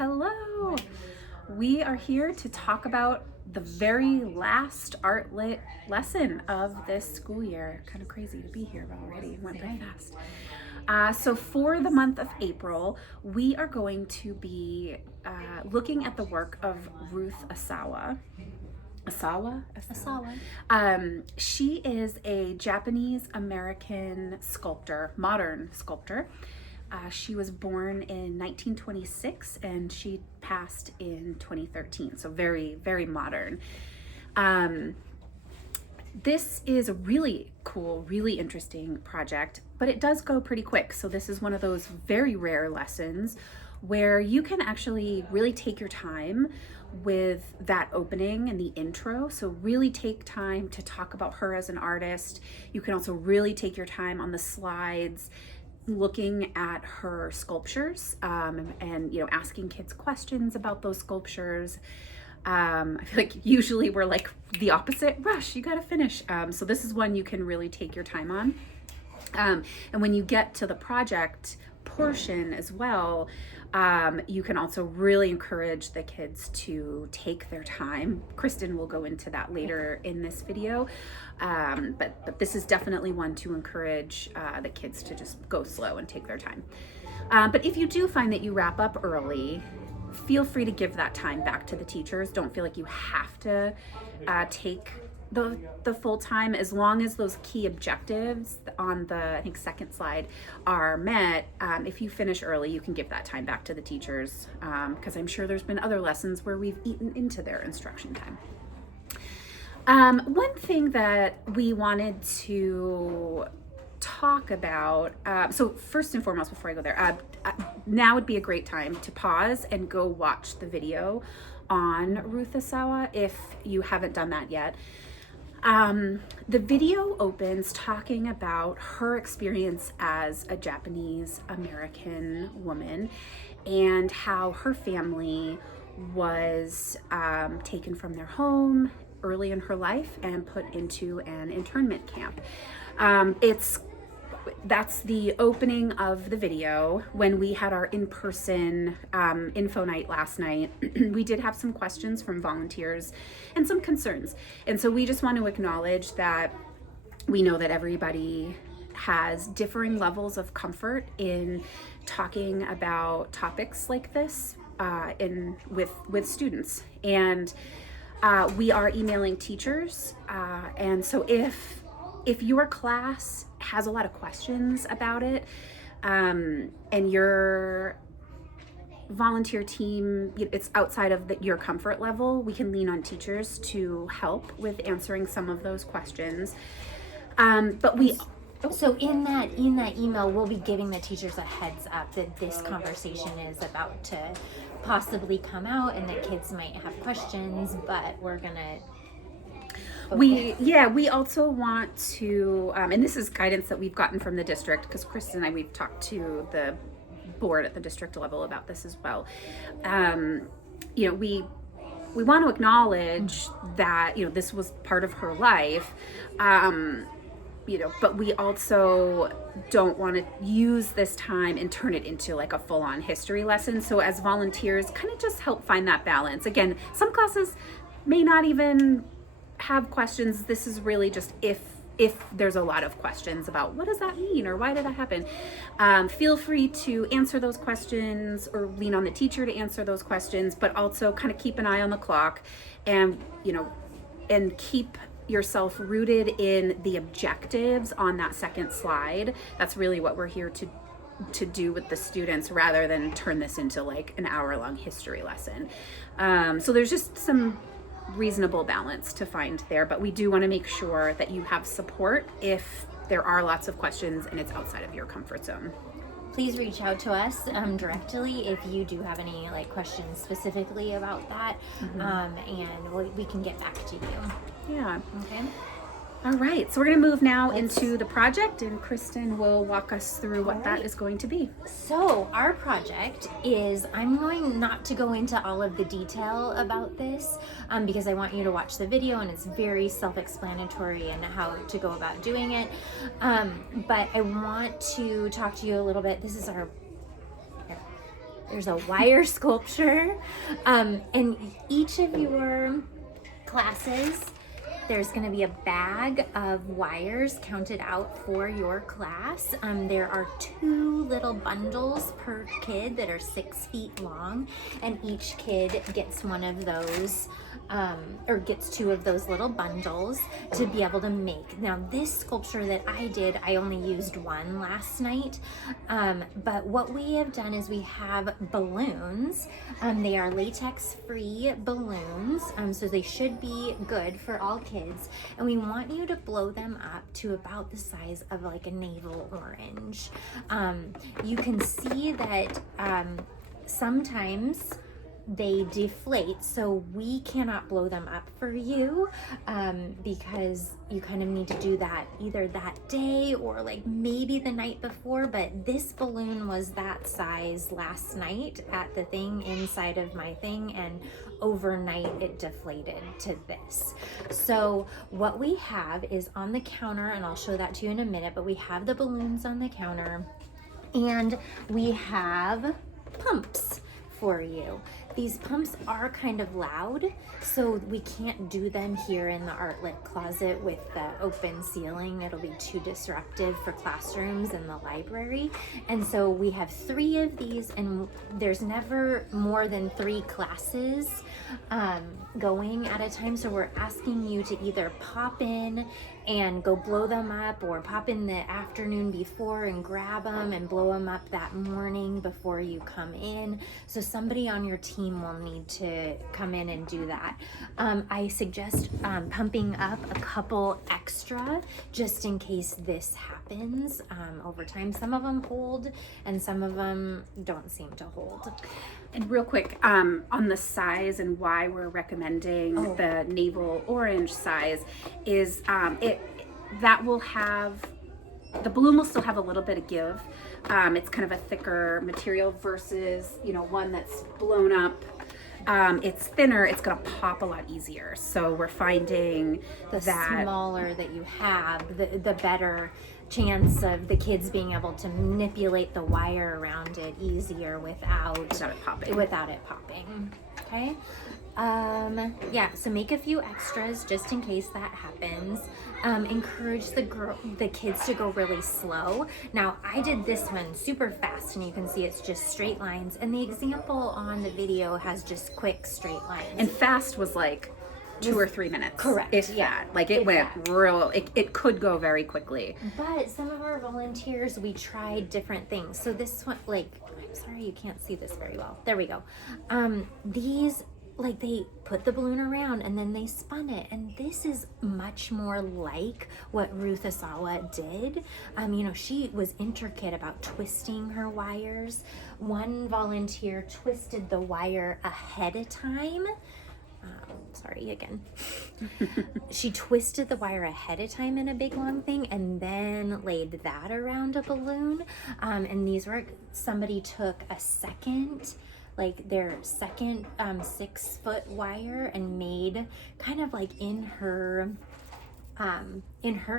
Hello! We are here to talk about the very last art lit lesson of this school year. Kind of crazy to be here already. It went by fast. So for the month of April, we are going to be looking at the work of Ruth Asawa. Asawa? She is a Japanese American sculptor, modern sculptor. She was born in 1926 and she passed in 2013, so very, very modern. This is a really cool, really interesting project, but it does go pretty quick. So this is one of those very rare lessons where you can actually really take your time with that opening and the intro. So really take time to talk about her as an artist. You can also really take your time on the slides, looking at her sculptures and asking kids questions about those sculptures. I feel like usually we're like the opposite, rush, you gotta finish. So this is one you can really take your time on. And when you get to the project portion as well, you can also really encourage the kids to take their time. Kristen will go into that later in this video, but this is definitely one to encourage the kids to just go slow and take their time. But if you do find that you wrap up early, feel free to give that time back to the teachers. Don't feel like you have to take the full time, as long as those key objectives on the, I think, second slide are met. If you finish early, you can give that time back to the teachers, because I'm sure there's been other lessons where we've eaten into their instruction time. One thing that we wanted to talk about, so first and foremost, before I go there, now would be a great time to pause and go watch the video on Ruth Asawa if you haven't done that yet. The video opens talking about her experience as a Japanese American woman and how her family was taken from their home early in her life and put into an internment camp. That's the opening of the video. When we had our in-person info night last night, we did have some questions from volunteers and some concerns. And so we just want to acknowledge that we know that everybody has differing levels of comfort in talking about topics like this with students. And we are emailing teachers. And so if your class has a lot of questions about it, and your volunteer team, it's outside of your comfort level, we can lean on teachers to help with answering some of those questions. So in that email, we'll be giving the teachers a heads up that this conversation is about to possibly come out and that kids might have questions, but we're gonna We also want to, and this is guidance that we've gotten from the district, because Kristen and I, we've talked to the board at the district level about this as well. We want to acknowledge that, this was part of her life, but we also don't want to use this time and turn it into like a full-on history lesson. So as volunteers, kind of just help find that balance. Again, some classes may not even have questions. This is really just if there's a lot of questions about what does that mean or why did that happen, feel free to answer those questions or lean on the teacher to answer those questions, but also kind of keep an eye on the clock and keep yourself rooted in the objectives on that second slide. That's really what we're here to do with the students, rather than turn this into like an hour-long history lesson. So there's just some reasonable balance to find there, but we do want to make sure that you have support if there are lots of questions and it's outside of your comfort zone. Please reach out to us directly if you do have any questions specifically about that, and we can get back to you. Yeah. Okay. All right, so we're going to move now into the project, and Kristen will walk us through what that is going to be. So our project is, I'm going not to go into all of the detail about this because I want you to watch the video, and it's very self-explanatory in how to go about doing it. But I want to talk to you a little bit. This is our there's a wire sculpture, and each of your classes, there's going to be a bag of wires counted out for your class. There are 2 little bundles per kid that are 6 feet long, and each kid gets one of those, or gets 2 of those little bundles to be able to make. Now, this sculpture that I did, I only used 1 last night, but what we have done is we have balloons. They are latex-free balloons, so they should be good for all kids, and we want you to blow them up to about the size of like a navel orange. You can see that sometimes they deflate, so we cannot blow them up for you, because you kind of need to do that either that day or like maybe the night before. But this balloon was that size last night at the thing inside of my thing, and overnight it deflated to this. So what we have is on the counter, and I'll show that to you in a minute, but we have the balloons on the counter, and we have pumps for you. These pumps are kind of loud, so we can't do them here in the Artlet closet with the open ceiling. It'll be too disruptive for classrooms in the library. And so we have 3 of these, and there's never more than 3 classes going at a time. So we're asking you to either pop in and go blow them up, or pop in the afternoon before and grab them and blow them up that morning before you come in. So somebody on your team will need to come in and do that. I suggest pumping up a couple extra just in case this happens over time. Some of them hold and some of them don't seem to hold. And real quick, on the size and why we're recommending the navel orange size is that will have, the balloon will still have a little bit of give. It's kind of a thicker material versus, one that's blown up. It's thinner, it's gonna pop a lot easier. So we're finding the that smaller that you have, the better chance of the kids being able to manipulate the wire around it easier without it popping. Okay. Yeah, so make a few extras just in case that happens. Encourage the kids to go really slow. Now, I did this one super fast, and you can see it's just straight lines, and the example on the video has just quick straight lines. And fast was like 2 or 3 minutes. Correct. If that. Like it went real, it could go very quickly. But some of our volunteers, we tried different things. So this one, I'm sorry you can't see this very well. There we go. These, they put the balloon around and then they spun it. And this is much more like what Ruth Asawa did. She was intricate about twisting her wires. One volunteer twisted the wire ahead of time. Sorry again. She twisted the wire ahead of time in a big long thing and then laid that around a balloon. And these were, somebody took a second, their second 6-foot wire and made kind of in her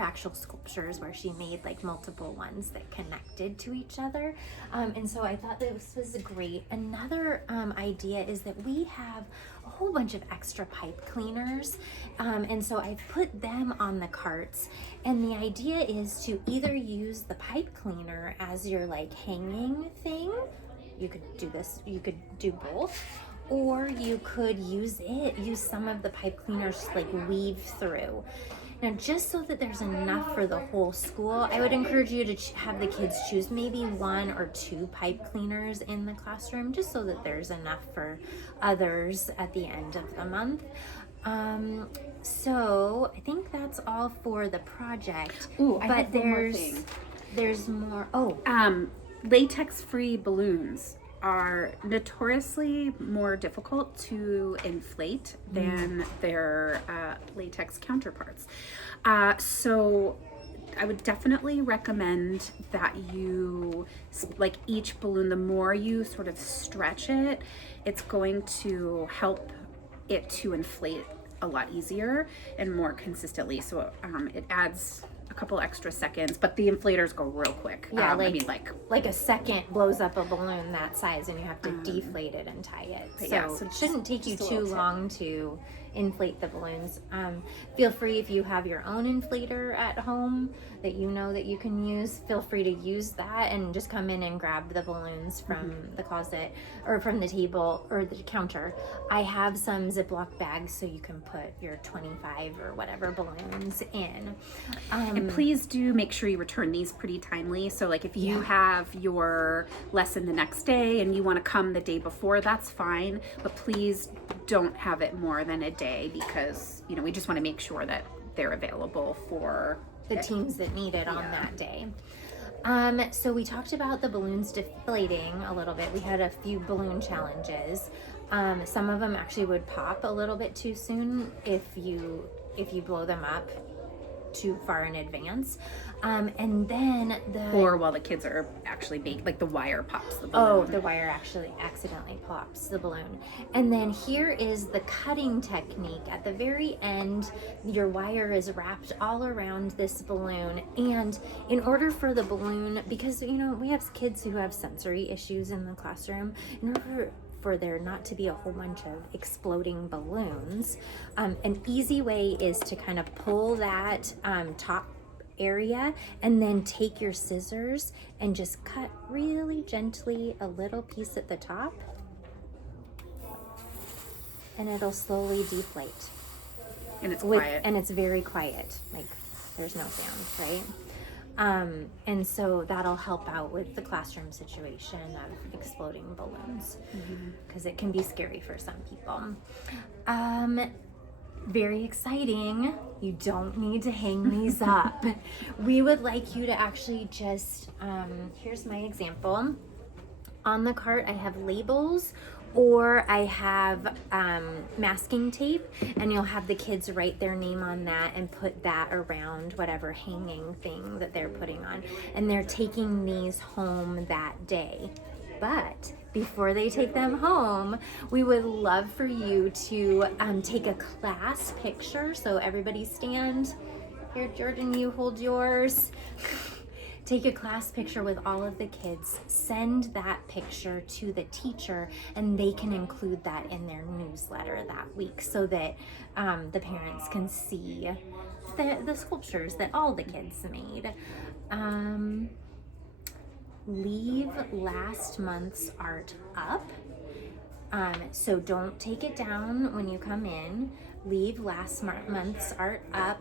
actual sculptures where she made multiple ones that connected to each other. And so I thought this was great. Another idea is that we have a whole bunch of extra pipe cleaners. And so I've put them on the carts. And the idea is to either use the pipe cleaner as your hanging thing. You could do this, you could do both. Or you could use some of the pipe cleaners weave through. Now, just so that there's enough for the whole school, I would encourage you to have the kids choose maybe 1 or 2 pipe cleaners in the classroom, just so that there's enough for others at the end of the month. So I think that's all for the project. Ooh, I have one more thing. There's more. Latex-free balloons are notoriously more difficult to inflate than their latex counterparts. So I would definitely recommend that you, each balloon, the more you sort of stretch it, it's going to help it to inflate a lot easier and more consistently. So it adds a couple extra seconds, but the inflators go real quick. Yeah, I mean, like a second blows up a balloon that size and you have to deflate it and tie it. So it shouldn't take you too long to inflate the balloons. Feel free, if you have your own inflator at home that you know that you can use, feel free to use that and just come in and grab the balloons from the closet or from the table or the counter. I have some Ziploc bags so you can put your 25 or whatever balloons in. And please do make sure you return these pretty timely. So like if you have your lesson the next day and you want to come the day before, that's fine, but please don't have it more than a day, because we just want to make sure that they're available for the teams that need it on that day. So we talked about the balloons deflating a little bit. We had a few balloon challenges. Some of them actually would pop a little bit too soon if you blow them up too far in advance. And then or while the kids are actually like the wire pops the balloon. Oh, the wire actually accidentally pops the balloon. And then here is the cutting technique. At the very end, your wire is wrapped all around this balloon, and in order for the balloon, because we have kids who have sensory issues in the classroom, in order for there not to be a whole bunch of exploding balloons, an easy way is to kind of pull that top area and then take your scissors and just cut really gently a little piece at the top, and it'll slowly deflate. And it's quiet. And it's very quiet, like there's no sound, right? And so that'll help out with the classroom situation of exploding balloons, because it can be scary for some people. Very exciting. You don't need to hang these up. We would like you to actually just, here's my example. On the cart, I have labels, or I have masking tape, and you'll have the kids write their name on that and put that around whatever hanging thing that they're putting on. And they're taking these home that day. But before they take them home, we would love for you to take a class picture. So everybody stand. Here, Jordan, you hold yours. Take a class picture with all of the kids. Send that picture to the teacher, and they can include that in their newsletter that week, so that the parents can see the sculptures that all the kids made. Leave last month's art up. So don't take it down when you come in. Leave last month's art up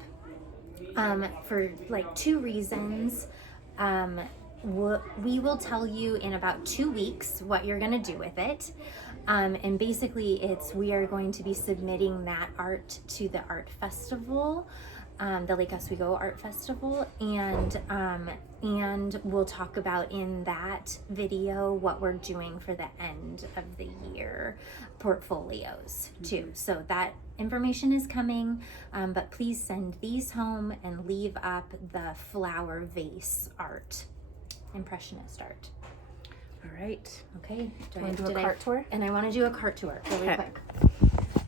for like 2 reasons. We will tell you in about 2 weeks what you're going to do with it. And basically we are going to be submitting that art to the art festival, the Lake Oswego Art Festival, and we'll talk about in that video what we're doing for the end of the year portfolios too. So that information is coming, but please send these home and leave up the flower vase art, impressionist art. All right. Okay. Do I do a cart tour? And I want to do a cart tour really quick.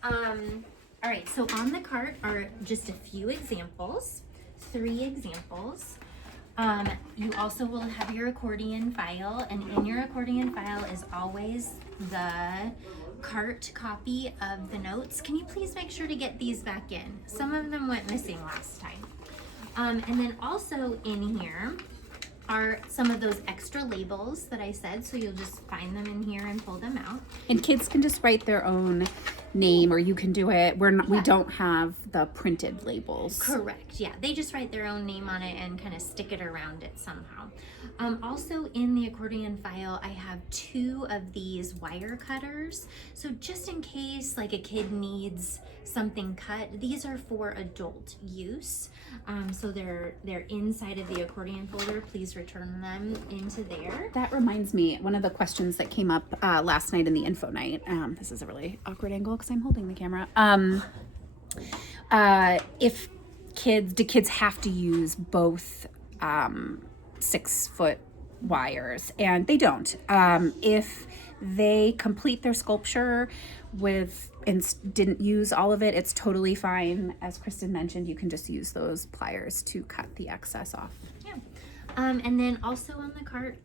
All right, so on the cart are just a few examples, 3 examples. You also will have your accordion file, and in your accordion file is always the cart copy of the notes. Can you please make sure to get these back in? Some of them went missing last time. And then also in here are some of those extra labels that I said, so you'll just find them in here and pull them out. And kids can just write their own name, or you can do it. We don't have the printed labels. Correct. Yeah, they just write their own name on it and kind of stick it around it somehow. Also in the accordion file, I have 2 of these wire cutters. So just in case like a kid needs something cut, these are for adult use. So they're inside of the accordion folder. Please return them into there. That reminds me, one of the questions that came up last night in the info night. This is a really awkward angle because I'm holding the camera. Do kids have to use both 6-foot wires? And they don't. If they complete their sculpture with didn't use all of it, it's totally fine. As Kristen mentioned, you can just use those pliers to cut the excess off. Yeah. And then also on the cart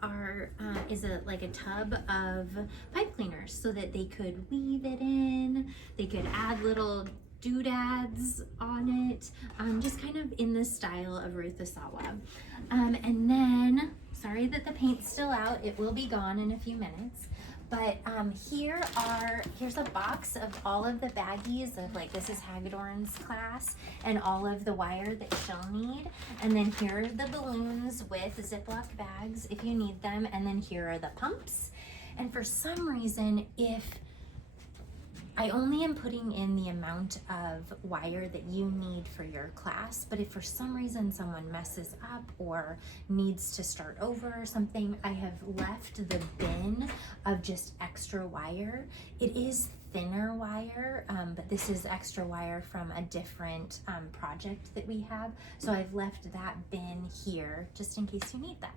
is a tub of pipe cleaners so that they could weave it in. They could add little doodads on it, just kind of in the style of Ruth Asawa. And then, sorry that the paint's still out. It will be gone in a few minutes. But here's a box of all of the baggies of this is Hagedorn's class and all of the wire that she'll need. And then here are the balloons with Ziploc bags if you need them. And then here are the pumps. And for some reason, if I only am putting in the amount of wire that you need for your class, but if for some reason someone messes up or needs to start over or something, I have left the bin of just extra wire. It is thinner wire, but this is extra wire from a different project that we have. So I've left that bin here just in case you need that.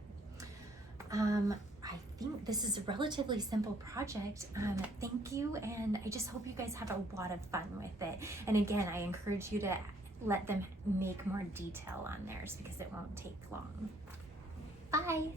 I think this is a relatively simple project. Thank you, and I just hope you guys have a lot of fun with it. And again, I encourage you to let them make more detail on theirs because it won't take long. Bye!